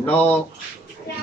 9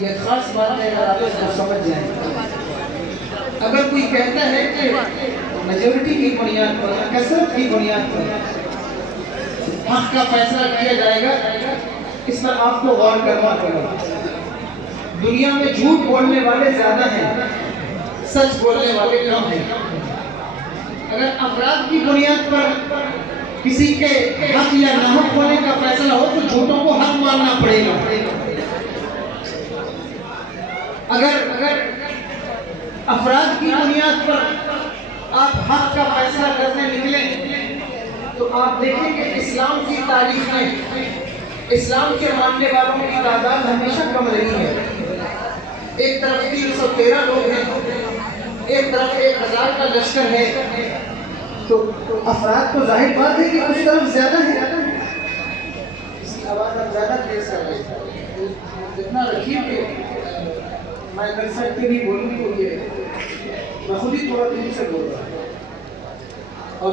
یہ خاص بات ہے، اگر آپ اس کو سمجھ جائیں. اگر کوئی کہتا ہے کہ میجورٹی کی بنیاد پر، کثرت کی بنیاد پر حق کا فیصلہ کیا جائے گا، اس پر آپ کو غور کرنا پڑے گا. دنیا میں جھوٹ بولنے والے زیادہ ہیں، سچ بولنے والے کم ہیں. اگر افراد کی بنیاد پر کسی کے حق یا ناحق ہونے کا فیصلہ ہو تو جھوٹوں کو حق ماننا پڑے گا. اگر افراد کی بنیاد پر آپ حق کا فیصلہ کرنے نکلیں تو آپ دیکھیں کہ اسلام کی تاریخ میں اسلام کے ماننے والوں کی تعداد ہمیشہ کم رہی ہے. ایک طرف 313 لوگ ہیں، ایک طرف 1000 کا لشکر ہے، تو افراد تو ظاہر بات ہے کہ اس طرف زیادہ ہے. اس کی آواز اب زیادہ تیز کر رہی ہے، جتنا رکھیے کہ میں کر سکتے بھی بولوں گی، یہ میں خود ہی تھوڑا دیر سے بول رہا ہوں اور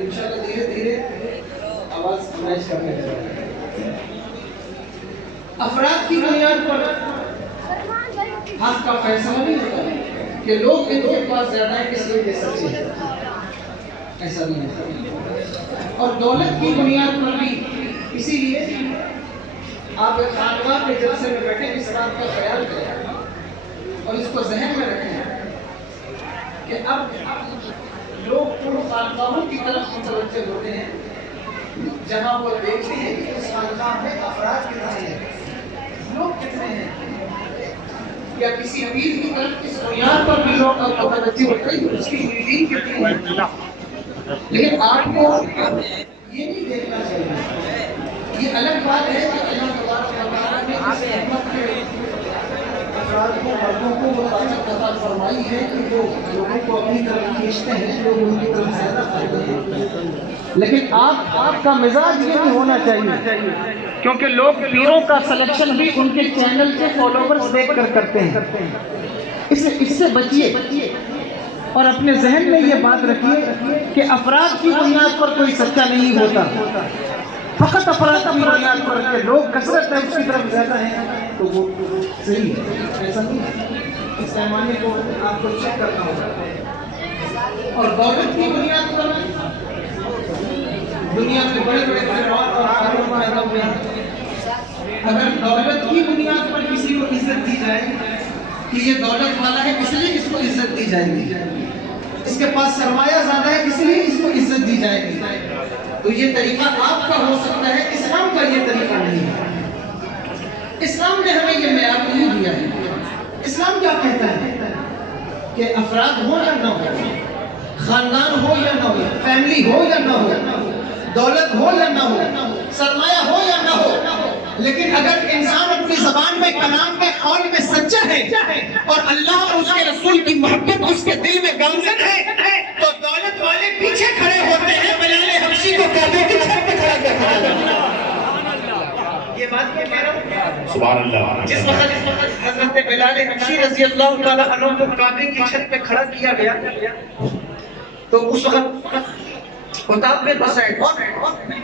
انشاءاللہ دھیرے دھیرے آواز میچ کرنے لگے. افراد کی بنیاد پر حق کا فیصلہ نہیں ہوتا کہ لوگ ان کے پاس زیادہ ہیں اس لیے یہ سچے ہیں، ایسا نہیں ہوتا. اور دولت کی بنیاد پر بھی اسی لیے آپ ایک خانقاہ کے جلسے میں بیٹھے اس بات کا خیال کریں اور اس کو ذہن میں رکھیں کہ اب لوگ ان خانقاہوں کی طرف متوجہ ہوتے ہیں جہاں وہ دیکھتے ہیں کہ اس خانقاہ میں افراد کتنے ہیں، لوگ کتنے ہیں، یا کسی پیر کی طرف اس بنیاد پر بھی لوگ متوجہ ہوتے ہیں اس کی دین کتنی ہے. لیکن آپ کو یہ نہیں دیکھنا چاہیے. یہ الگ بات ہے کہ اللہ تبارک و تعالیٰ نے اس رحمت کے افراد کو، مردوں کو وہ طاقت عطا فرمائی ہے کہ وہ لوگوں کو اپنی طرف کھینچتے ہیں، لوگ ان کی طرف زیادہ فائدہ ہیں. لیکن آپ کا مزاج یہ نہیں ہونا چاہیے، کیونکہ لوگ پیروں کا سلیکشن بھی ان کے چینل کے فالوورز دیکھ کر کرتے ہیں. اس سے بچیے اور اپنے ذہن میں یہ بات رکھیے کہ افراد کی بنیاد پر کوئی سچا نہیں ہوتا. فقط افراد کی بنیاد پر کہ لوگ کثرت ہے اس کی طرف زیادہ ہیں تو وہ صحیح ہے، ایسا نہیں ہے. اس پیمانے کو آپ کو چیک کرنا ہوگا. اور دولت کی بنیاد پر دنیا میں بڑے بڑے خیرات اور کاروبار پیدا ہوئے ہیں. اگر دولت کی بنیاد پر کسی کو عزت دی جائے کہ یہ دولت والا ہے اس لیے اس کو عزت دی جائے گی، اس کے پاس سرمایہ زیادہ ہے اس لیے اس کو عزت دی جائے گی، تو یہ طریقہ آپ کا ہو سکتا ہے، اسلام کا یہ طریقہ نہیں ہے. اسلام نے ہمیں یہ معیار نہیں دیا ہے. اسلام کیا کہتا ہے کہ افراد ہو یا نہ ہو، خاندان ہو یا نہ ہو، فیملی ہو یا نہ ہو، دولت ہو یا نہ ہو، سرمایہ ہو یا نہ ہو، لیکن اگر انسان اپنی زبان میں، کلام میں، قول میں سچا ہے اور اللہ اور اس کے رسول کی محبت اس کے دل میں گامزن ہے تو دولت والے پیچھے کھڑے ہوتے ہیں، بلال حبشی کو کعبے کی چھت پہ کھڑا کرتے. یہ بات میں کہہ رہا ہوں سبحان اللہ. جس وقت حضرت بلال حبشی رضی اللہ تعالیٰ عنہ کو کعبے کی چھت پہ کھڑا کیا گیا تو اس وقت خطاب میں بسائٹ، اور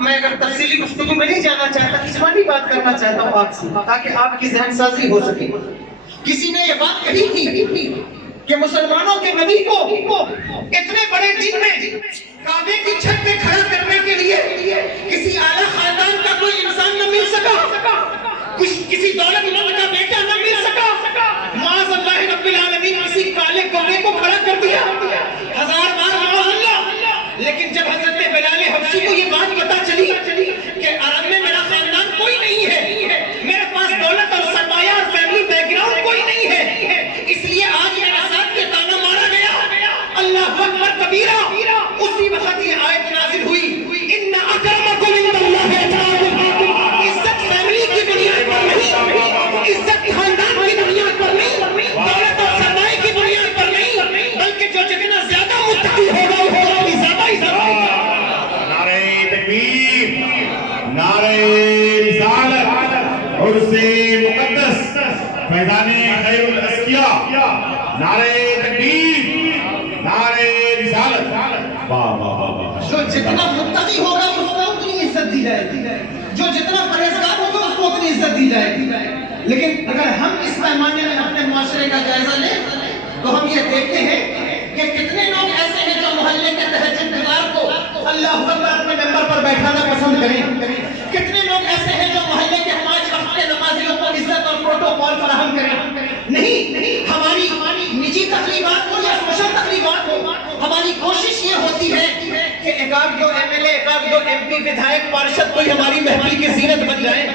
میں اگر تفصیلی گفتگو میں نہیں جانا چاہتا، جسمانی بات کرنا چاہتا ہوں آپ سے تاکہ آپ کی ذہن سازی ہو سکے. کسی نے یہ بات کہی تھی کہ مسلمانوں کے نبی کو اتنے بڑے دن میں کعبے کی چھت پہ کھڑا کرنے کے لیے کسی اعلیٰ خاندان کا کوئی انسان نہ مل سکا، کسی دولت مند کا بیٹا نہ مل سکا. معاذ اللہ رب العالمین کسی کالے کوے کو کھڑا کر دیا. 1000 بار معاذ اللہ. لیکن جب حضرت بلال حبشی کو یہ بات پتا چلی کہ عرب میں میرا خاندان کوئی نہیں ہے، میرے پاس دولت اور سرمایہ اور فیملی بیک گراؤنڈ کوئی نہیں ہے، اس لیے آج میرے ساتھ یہ تانا مارا گیا، اللہ اکبر کبیرہ، اسی وقت یہ آیت نازل ہوئی، ان اکرمکم عند اللہ اتقاکم. عزت فیملی کی بنیاد پر نہیں، عزت خاندان کی بنیاد پر نہیں، دولت اور سرمایہ کی بنیاد پر نہیں، بلکہ جو جتنا زیادہ متقی ہوگا نعرہ رسالت عرس مقدس فیضان خیر الاسقیاء، نعرہ تکبیر، نعرہ رسالت. واہ واہ واہ. جو جتنا متقی ہوگا اس کو اتنی عزت دی جائے گی، جو جتنا پرہیزگار ہوگا اس کو اتنی عزت دی جائے گی. لیکن اگر ہم اس پیمانے میں اپنے معاشرے کا جائزہ لیں تو ہم یہ دیکھتے ہیں کہ کتنے لوگ ایسے ہیں جو محلے کے تہجد گزار کو اللہ اکبر اپنے ممبر پر بیٹھانا پسند کریں. کتنے لوگ ایسے ہیں جو محلے کے 5 وقت کے نمازیوں کو عزت اور پروٹوکول فراہم کریں. نہیں، ہماری نجی تقریبات ہو یا سوشل تقریبات ہو، ہماری کوشش یہ ہوتی ہے کہ ایک دو ایم ایل اے، ایک دو ایم پی، ودھایک، پارشد کوئی ہماری محفل کی زینت بن جائے.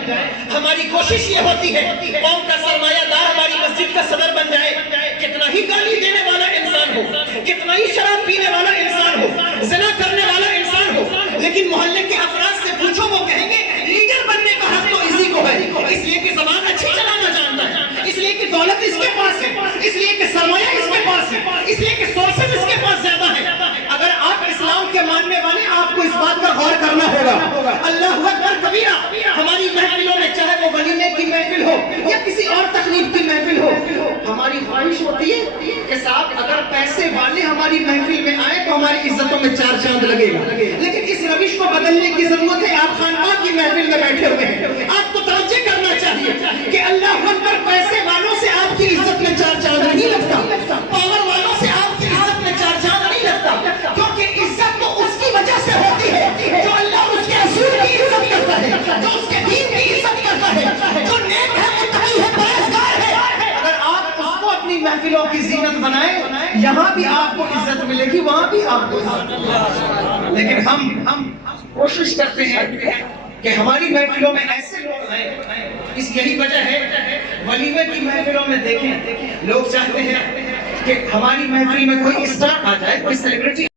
ہماری کوشش یہ ہوتی ہے قوم کا سرمایہ دار ہماری مسجد کا صدر بن جائے. کتنا ہی گالی دینے والا انسان ہو، کتنا ہی شراب پینے والا انسان ہو، زنا کرنے والا انسان ہو، لیکن محلے کے افراد سے پوچھو وہ کہیں گے لیڈر بننے کا حق تو اسی کو ہے، اس لیے کہ زبان اچھی چلانا جانتا ہے، اس لیے کہ دولت اس کے پاس ہے، اس لیے کہ سرمایہ اس کے پاس ہے، اس لیے کہ سورسز اس کے پاس زیادہ ہے. اگر آپ اسلام کے ماننے والے آپ کو اس بات پر غور کرنا ہوگا. اللہ اکبر کبیرہ. ہماری محفلوں میں چاہے وہ ولیمے کی محفل ہو یا کسی اور تقریب کی محفل ہو، ہماری خواہش ہوتی ہے کہ صاحب اگر پیسے والے ہماری محفل میں آئے تو ہماری عزتوں میں 4 چاند لگے گا. لیکن اس روش کو بدلنے کی ضرورت ہے. آپ خانقاہ کی محفل میں بیٹھے ہوئے ہیں، آپ کو توجہ کرنا چاہیے کہ اللہ اکبر پیسے والوں سے آپ کی عزت میں 4 چاند نہیں لگتا، پاور والوں سے آپ کی عزت میں 4 چاند نہیں لگتا. کیونکہ عزت تو اس کی وجہ سے ہوتی ہے جو اللہ اور اس کے رسول کی عزت کرتا ہے، جو اس کے دین کی عزت کرتا ہے، جو نیک ہے، متقی ہے، پرہیزگار ہے. اگر آپ اس کو اپنی محفلوں کی زینت بنائیں، یہاں بھی آپ کو عزت ملے گی، وہاں بھی آپ کو عزت ملے گی. لیکن ہم کوشش کرتے ہیں کہ ہماری محفلوں میں ایسے لوگ آئیں. اس یہی وجہ ہے ولیمے کی محفلوں میں دیکھیں لوگ چاہتے ہیں کہ ہماری محفل میں کوئی اسٹار آ جائے، کوئی سیلیبریٹی